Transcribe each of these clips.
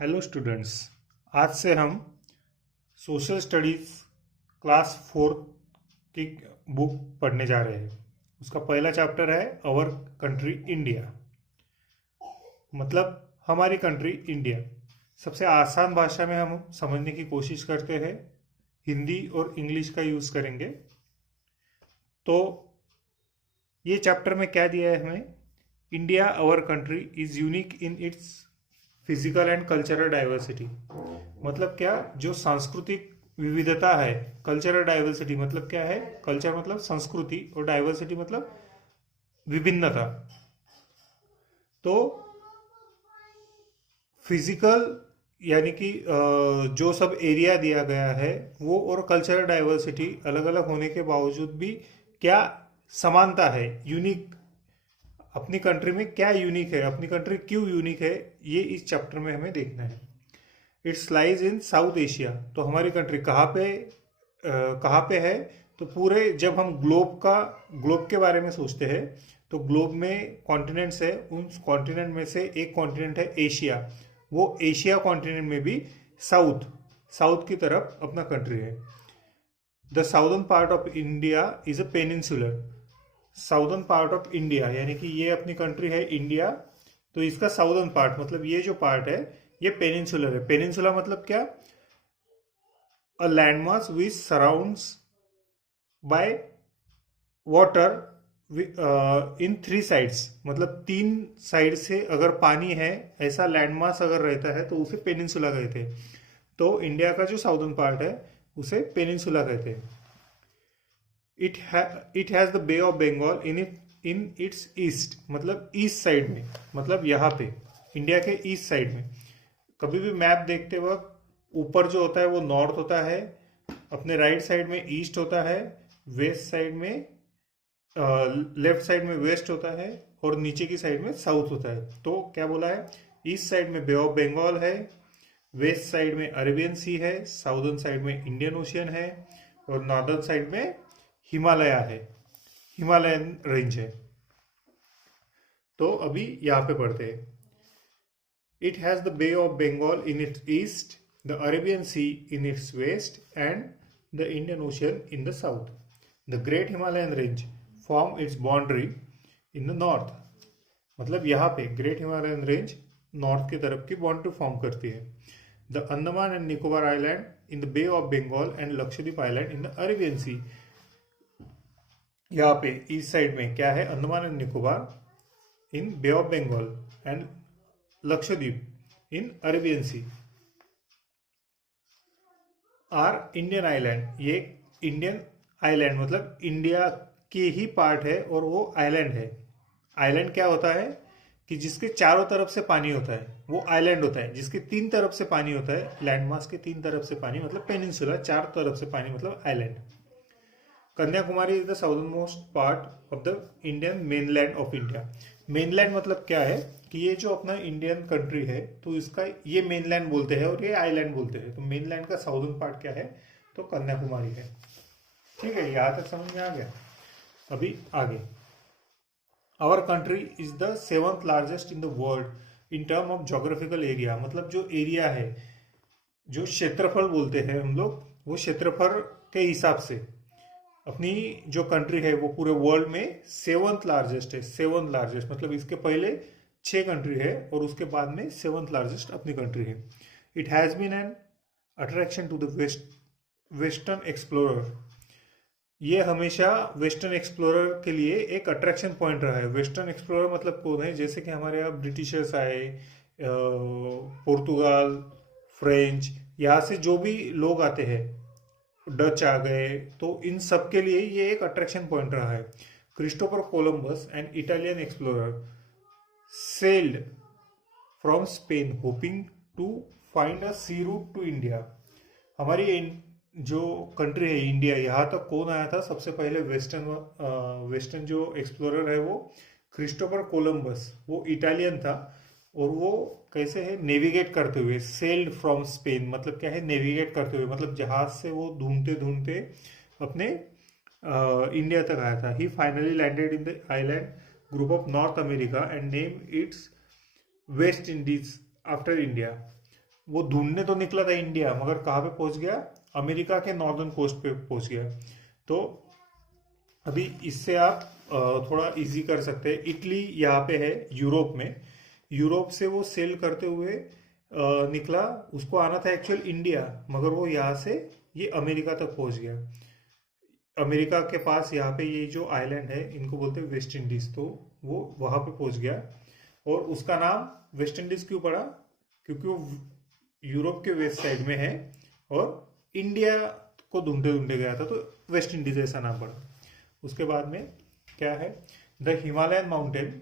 Hello students. आज से हम सोशल स्टडीज़ क्लास 4 की बुक पढ़ने जा रहे हैं। उसका पहला चैप्टर है अवर कंट्री इंडिया। मतलब हमारी कंट्री इंडिया। सबसे आसान भाषा में हम समझने की कोशिश करते हैं। हिंदी और इंग्लिश का यूज़ करेंगे। तो ये चैप्टर में क्या दिया है हमें? India our country is unique in its physical and cultural diversity. मतलब क्या, जो सांस्कृतिक विविधता है, कल्चरल डाइवर्सिटी मतलब क्या है? कल्चर मतलब संस्कृति और डाइवर्सिटी मतलब विभिन्नता। तो फिजिकल यानी कि जो सब एरिया दिया गया है वो, और कल्चरल डाइवर्सिटी अलग अलग होने के बावजूद भी क्या समानता है, यूनिक। अपनी कंट्री में क्या यूनिक है, अपनी कंट्री क्यों यूनिक है, ये इस चैप्टर में हमें देखना है। It's lies in south Asia. तो हमारी कंट्री कहाँ पे है? तो पूरे, जब हम ग्लोब के बारे में सोचते हैं तो ग्लोब में कॉन्टिनेंट्स है। उन कॉन्टिनेंट में से एक कॉन्टिनेंट है एशिया। वो एशिया कॉन्टिनेंट में भी साउथ साउथ की तरफ अपना कंट्री है। The southern part of India is a peninsular. Southern part of India यानी कि ये अपनी कंट्री है इंडिया, तो इसका साउदर्न पार्ट मतलब ये जो पार्ट है ये पेनिनसुलर है। पेनिनसुला मतलब क्या? A landmass which surrounds by water in three sides. मतलब तीन साइड से अगर पानी है, ऐसा लैंडमास अगर रहता है तो उसे पेनिनसुला कहते हैं। तो इंडिया का जो साउदर्न पार्ट है उसे पेनिनसुला कहते हैं। It has the bay of Bengal in its east. मतलब ईस्ट साइड में, मतलब यहाँ पे इंडिया के ईस्ट साइड में। कभी भी मैप देखते वक्त ऊपर जो होता है वो नॉर्थ होता है, अपने राइट साइड में ईस्ट होता है, वेस्ट साइड में लेफ्ट साइड में वेस्ट होता है, और नीचे की साइड में साउथ होता है। तो क्या बोला है? ईस्ट साइड में बे ऑफ बंगाल है, वेस्ट साइड में अरेबियन सी है, साउदर्न साइड में इंडियन ओशियन है, और नॉर्दर्न साइड में हिमालय है, हिमालयन रेंज है। तो अभी यहाँ पे पढ़ते हैं। It has the bay of Bengal in its east, the Arabian sea in its west, and the Indian ocean in the south. The great Himalayan range form its boundary in the north. मतलब यहाँ पे ग्रेट हिमालयन रेंज नॉर्थ की तरफ की boundary form करती है। The Andaman and Nicobar island in the bay of Bengal and Lakshadweep island in the Arabian sea. यहाँ पे ईस्ट साइड में क्या है? Andaman and Nicobar in bay of Bengal and Lakshadweep in Arabian sea are Indian island. ये इंडियन आइलैंड मतलब इंडिया के ही पार्ट है, और वो आइलैंड है। आइलैंड क्या होता है? कि जिसके चारों तरफ से पानी होता है वो आइलैंड होता है। जिसके तीन तरफ से पानी होता है, लैंड मास के तीन तरफ से पानी मतलब पेनिनसुला, चार तरफ से पानी मतलब island. Kanyakumari is the southern most part of the Indian mainland of India. Mainland मतलब क्या है? कि ये जो अपना इंडियन कंट्री है तो इसका ये मेनलैंड बोलते हैं और ये आइलैंड बोलते हैं। तो मेनलैंड का साउदर्न पार्ट क्या है? तो कन्याकुमारी है। ठीक है, यहाँ तक समझ में आ गया। अभी आगे। Our country is the seventh largest in the world in term of geographical area. मतलब जो एरिया है, जो क्षेत्रफल बोलते हैं हम लोग, वो क्षेत्रफल के हिसाब से अपनी जो कंट्री है वो पूरे वर्ल्ड में सेवंथ लार्जेस्ट है। सेवंथ लार्जेस्ट मतलब इसके पहले 6 कंट्री है और उसके बाद में सेवंथ लार्जेस्ट अपनी कंट्री है। It has been an attraction to the western explorer. ये हमेशा वेस्टर्न एक्सप्लोरर के लिए एक अट्रैक्शन पॉइंट रहा है। वेस्टर्न एक्सप्लोरर मतलब कौन है? जैसे कि हमारे यहाँ ब्रिटिशर्स आए, पुर्तगाल, फ्रेंच, यहाँ से जो भी लोग आते हैं, डच आ गए, तो इन सब के लिए ये एक अट्रैक्शन पॉइंट रहा है। Christopher Columbus an Italian explorer sailed from Spain hoping to find a sea route to India. हमारी जो कंट्री है इंडिया, यहाँ तक कौन आया था सबसे पहले? वेस्टर्न जो एक्सप्लोरर है वो क्रिस्टोफर कोलंबस, वो इटालियन था। और वो कैसे है? नेविगेट करते हुए, सेल्ड फ्रॉम स्पेन मतलब क्या है? नेविगेट करते हुए मतलब जहाज से वो ढूंढते ढूंढते अपने इंडिया तक आया था। He finally landed in the island group of North America and name its West Indies after India. वो ढूंढने तो निकला था इंडिया, मगर कहाँ पे पहुंच गया? अमेरिका के नॉर्दर्न कोस्ट पे पहुंच गया। तो अभी इससे आप थोड़ा इजी कर सकते हैं। इटली यहाँ पे है यूरोप में, यूरोप से वो सेल करते हुए निकला, उसको आना था एक्चुअल इंडिया, मगर वो यहाँ से ये अमेरिका तक पहुंच गया। अमेरिका के पास यहाँ पे ये जो आइलैंड है इनको बोलते हैं वेस्ट इंडीज, तो वो वहां पे पहुंच गया। और उसका नाम वेस्ट इंडीज क्यों पड़ा? क्योंकि वो यूरोप के वेस्ट साइड में है और इंडिया को ढूंढते ढूंढते गया था, तो वेस्ट इंडीज ऐसा नाम पड़ा। उसके बाद में क्या है? The Himalayan mountain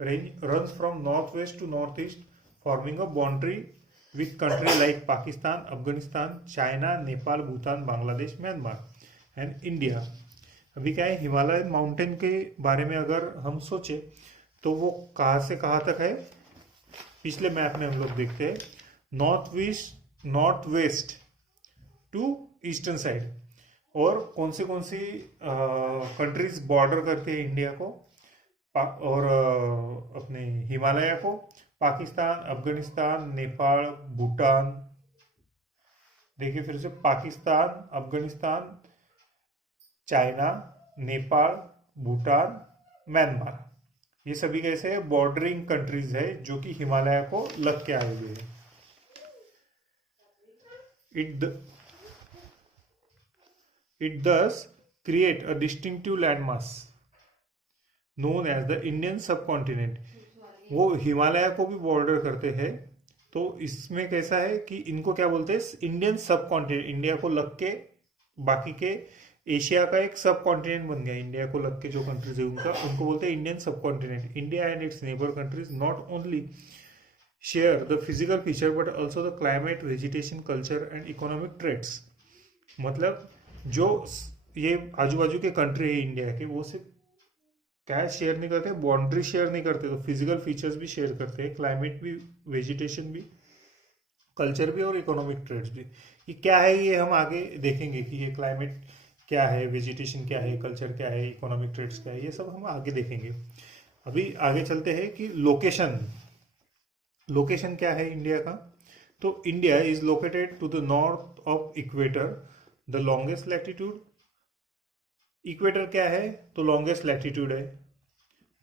range runs from north west to north east, forming a boundary with country like Pakistan, Afghanistan, China, Nepal, Bhutan, Bangladesh, Myanmar and India. अभी क्या है, हिमालयन माउंटेन के बारे में अगर हम सोचे तो वो कहाँ से कहाँ तक है? पिछले मैप में हम लोग देखते हैं, north west to eastern side. और कौन सी कंट्रीज बॉर्डर करते हैं इंडिया को और अपने हिमालय को? पाकिस्तान, अफगानिस्तान, नेपाल, भूटान। देखिए फिर से, पाकिस्तान, अफगानिस्तान, चाइना, नेपाल, भूटान, म्यांमार, ये सभी कैसे बॉर्डरिंग कंट्रीज है जो कि हिमालय को लग के आए हुए हैं। It thus create a distinctive landmass known as the Indian subcontinent। वो हिमालय को भी बॉर्डर करते हैं, तो इसमें कैसा है कि इनको क्या बोलते हैं? Indian subcontinent. इंडिया को लग के बाकी के एशिया का एक सब कॉन्टिनेंट बन गया। इंडिया को लग के जो कंट्रीज है उनको बोलते हैं Indian subcontinent. India and its neighbour countries not only share the physical feature but also the climate, vegetation, culture and economic trades. मतलब जो ये आजू बाजू के कंट्री है इंडिया के, वो सिर्फ क्या शेयर नहीं करते, बाउंड्री शेयर नहीं करते, तो फिजिकल फीचर्स भी शेयर करते हैं, क्लाइमेट भी, वेजिटेशन भी, कल्चर भी और इकोनॉमिक ट्रेड्स भी। ये क्या है, ये हम आगे देखेंगे कि ये क्लाइमेट क्या है, वेजिटेशन क्या है, कल्चर क्या है, इकोनॉमिक ट्रेड्स क्या है, ये सब हम आगे देखेंगे। अभी आगे चलते हैं कि लोकेशन क्या है इंडिया का। तो India is located to the north of equator, the longest latitude. Equator क्या है? तो लॉन्गेस्ट लैटिट्यूड है।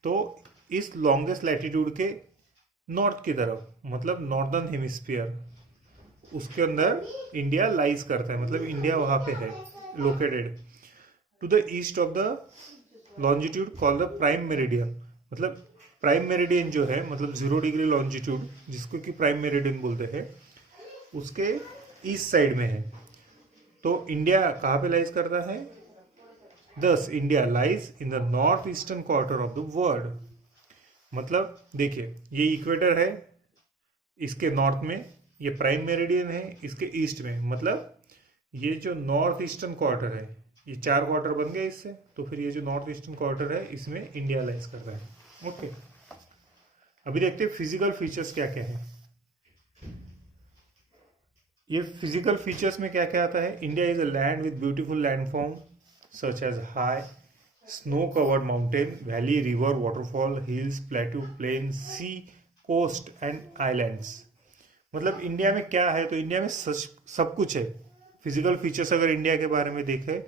तो इस लॉन्गेस्ट लैटिट्यूड के नॉर्थ की तरफ, मतलब नॉर्दर्न हेमिस्फीयर, उसके अंदर इंडिया लाइज करता है, मतलब इंडिया वहां पे है located. To the east of the longitude called the prime meridian. मतलब प्राइम मेरिडियन जो है, मतलब 0 डिग्री लॉन्जिट्यूड, जिसको कि प्राइम मेरिडियन बोलते हैं, उसके ईस्ट साइड में है। तो इंडिया कहाँ पे लाइज करता है? दस India lies in the north eastern quarter of the world. मतलब देखिए, ये इक्वेटर है, इसके नॉर्थ में ये प्राइम मेरिडियन है, इसके ईस्ट में, मतलब ये जो नॉर्थ ईस्टर्न क्वार्टर है, ये 4 क्वार्टर बन गए इससे, तो फिर ये जो नॉर्थ ईस्टर्न क्वार्टर है इसमें इंडिया लाइज कर रहा है। ओके, अभी देखते हैं फिजिकल फीचर्स क्या क्या है। ये फिजिकल फीचर्स में क्या क्या आता है? India is a land with beautiful landform such as high snow covered mountain, valley, river, waterfall, hills, plateau, plain, sea, coast and islands. मतलब इंडिया में क्या है? तो इंडिया में सब कुछ है। फिजिकल फीचर्स अगर इंडिया के बारे में देखें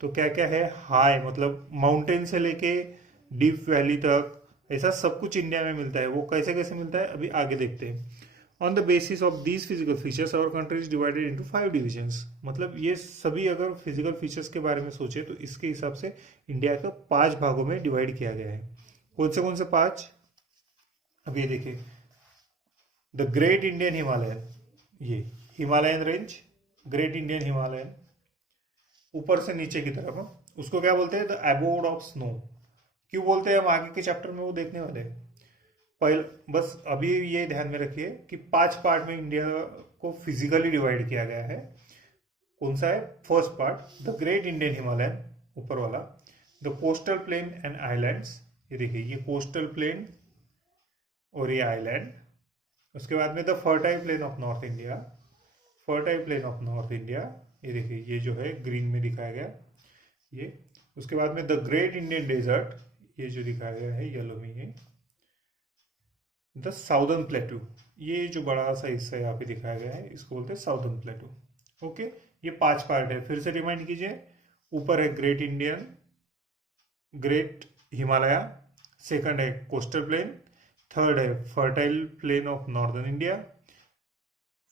तो क्या क्या है? हाई, मतलब माउंटेन से लेके डीप वैली तक, ऐसा सब कुछ इंडिया में मिलता है। वो कैसे कैसे मिलता है अभी आगे देखते हैं। On the basis of these physical features our country is divided into 5 divisions. मतलब ये सभी अगर फिजिकल फीचर्स के बारे में सोचे तो इसके हिसाब से इंडिया को 5 भागों में डिवाइड किया गया है। कौन से 5? अब ये देखिए, द ग्रेट इंडियन हिमालयन, ये Himalayan range, great Indian Himalayan, ऊपर से नीचे की तरफ, उसको क्या बोलते हैं? The abode of snow. क्यों बोलते हैं हम आगे के चैप्टर में वो देखने वाले हैं। पहले बस अभी ये ध्यान में रखिए कि 5 पार्ट में इंडिया को फिजिकली डिवाइड किया गया है। कौन सा है? First part the great Indian Himalayan, ऊपर वाला, the coastal plain and islands. ये देखिए, ये कोस्टल प्लेन और ये आइलैंड। उसके बाद में the fertile plain of north India, fertile plain of north India, ये देखिए, ये जो है ग्रीन में दिखाया गया ये। उसके बाद में द ग्रेट इंडियन डेजर्ट, ये जो दिखाया गया है येलो में, ये द साउदर्न प्लेटू, ये जो बड़ा सा हिस्सा यहाँ पे दिखाया गया है इसको बोलते हैं साउदर्न प्लेटू। ओके, ये 5 पार्ट है, फिर से रिमाइंड कीजिए। ऊपर है ग्रेट हिमालय, सेकंड है कोस्टल प्लेन, थर्ड है fertile plain of northern India,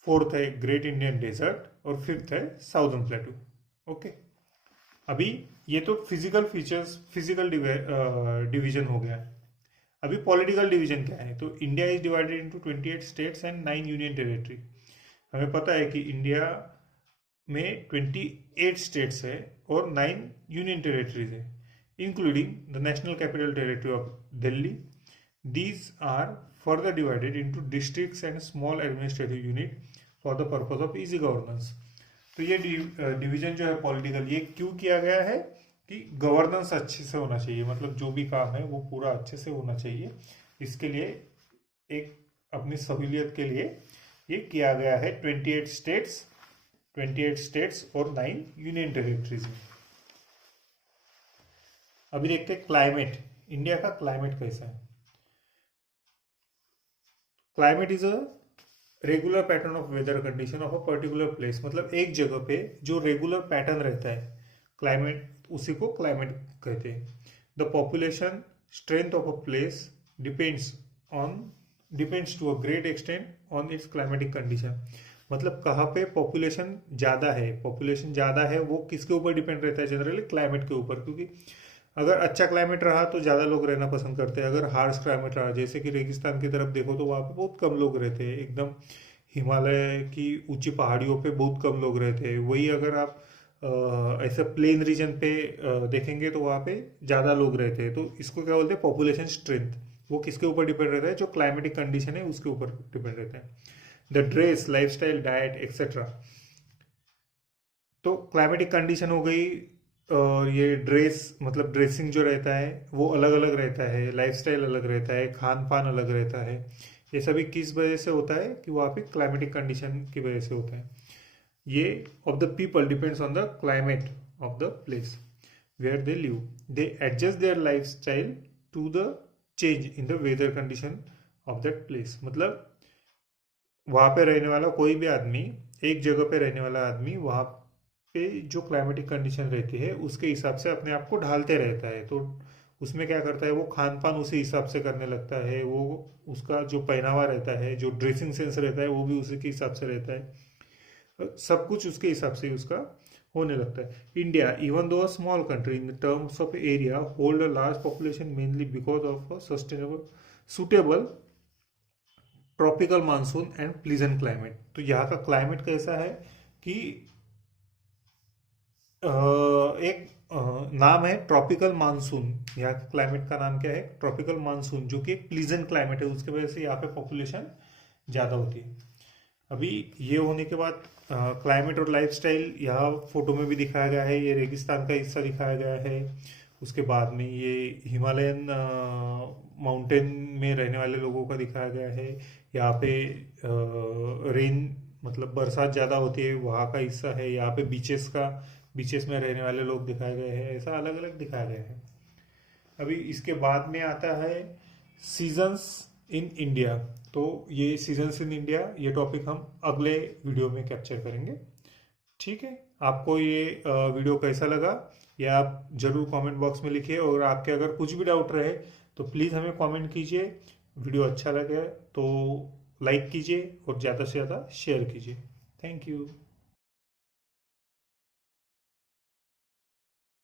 fourth है ग्रेट इंडियन डेजर्ट और फिफ्थ है साउदर्न प्लेटू। ओके, अभी ये तो फिजिकल फीचर्स, फिजिकल डिवीजन हो गया। अभी पॉलिटिकल डिवीजन क्या है, तो India is divided into 28 states and 9 union territory. हमें पता है कि इंडिया में 28 स्टेट्स है और 9 यूनियन टेरिटरीज है, including the national capital territory of Delhi. These are further divided into districts and small administrative unit for the purpose of easy governance। तो ये डिवीजन जो है पॉलिटिकल, ये क्यों किया गया है कि गवर्नेंस अच्छे से होना चाहिए, मतलब जो भी काम है वो पूरा अच्छे से होना चाहिए। इसके लिए एक अपनी सहूलियत के लिए ये किया गया है 28 स्टेट्स और 9 यूनियन टेरिटरीज में। अभी देखते हैं क्लाइमेट, इंडिया का क्लाइमेट कैसा है। Climate is a regular pattern of weather condition of a particular place, मतलब एक जगह पे जो रेगुलर पैटर्न रहता है क्लाइमेट, उसी को क्लाइमेट कहते हैं। The population strength of a place depends to a great extent on its climatic condition. मतलब कहाँ पे पॉपुलेशन ज़्यादा है वो किसके ऊपर डिपेंड रहता है, जनरली क्लाइमेट के ऊपर। क्योंकि अगर अच्छा क्लाइमेट रहा तो ज़्यादा लोग रहना पसंद करते हैं, अगर हार्श क्लाइमेट रहा जैसे कि रेगिस्तान की तरफ देखो तो वहाँ पे बहुत कम लोग रहते हैं, एकदम हिमालय की ऊंची पहाड़ियों पे बहुत कम लोग रहते हैं। वही अगर आप ऐसे प्लेन रीजन पे देखेंगे तो वहाँ पे ज़्यादा लोग रहते हैं। तो इसको क्या बोलते हैं, पॉपुलेशन स्ट्रेंथ। वो किसके ऊपर डिपेंड रहता है, जो क्लाइमेटिक कंडीशन है उसके ऊपर डिपेंड रहता है। The dress, life style, diet etcetera. तो क्लाइमेटिक कंडीशन हो गई, और ये ड्रेस मतलब ड्रेसिंग जो रहता है वो अलग अलग रहता है, लाइफस्टाइल अलग रहता है, खान पान अलग रहता है। ये सभी किस वजह से होता है कि वहाँ पे क्लाइमेटिक कंडीशन की वजह से होता है। ये of the people depends on the climate of the place where they live. They adjust their life style to the change in the weather condition of that place. मतलब वहाँ पे रहने वाला कोई भी आदमी, एक जगह पे रहने वाला आदमी वहाँ पे जो क्लाइमेटिक कंडीशन रहती है उसके हिसाब से अपने आप को ढालते रहता है। तो उसमें क्या करता है, वो खान पान उसी हिसाब से करने लगता है, वो उसका जो पहनावा रहता है, जो ड्रेसिंग सेंस रहता है वो भी उसी के हिसाब से रहता है, सब कुछ उसके हिसाब से उसका होने लगता है। India, even though a small country in terms of area, hold a large population mainly because of a sustainable suitable tropical monsoon and pleasant climate. तो यहाँ का क्लाइमेट कैसा है कि एक नाम है ट्रॉपिकल मानसून। यहाँ के क्लाइमेट का नाम क्या है, ट्रॉपिकल मानसून, जो कि एक प्लीजेंट क्लाइमेट है, उसके वजह से यहाँ पे पॉपुलेशन ज़्यादा होती है। अभी ये होने के बाद क्लाइमेट और लाइफस्टाइल यहाँ फोटो में भी दिखाया गया है, ये रेगिस्तान का हिस्सा दिखाया गया है। उसके बाद में ये हिमालयन माउंटेन में रहने वाले लोगों का दिखाया गया है। यहाँ पे रेन मतलब बरसात ज़्यादा होती है, वहाँ का हिस्सा है। यहाँ पे बीचेस में रहने वाले लोग दिखाए गए हैं, ऐसा अलग अलग दिखाया गया है। अभी इसके बाद में आता है सीजन्स इन इंडिया। तो ये सीजन्स इन इंडिया, ये टॉपिक हम अगले वीडियो में कैप्चर करेंगे। ठीक है, आपको ये वीडियो कैसा लगा ये आप जरूर कमेंट बॉक्स में लिखिए, और आपके अगर कुछ भी डाउट रहे तो प्लीज़ हमें कमेंट कीजिए। वीडियो अच्छा लगे तो लाइक कीजिए और ज़्यादा से ज़्यादा शेयर कीजिए। Thank you.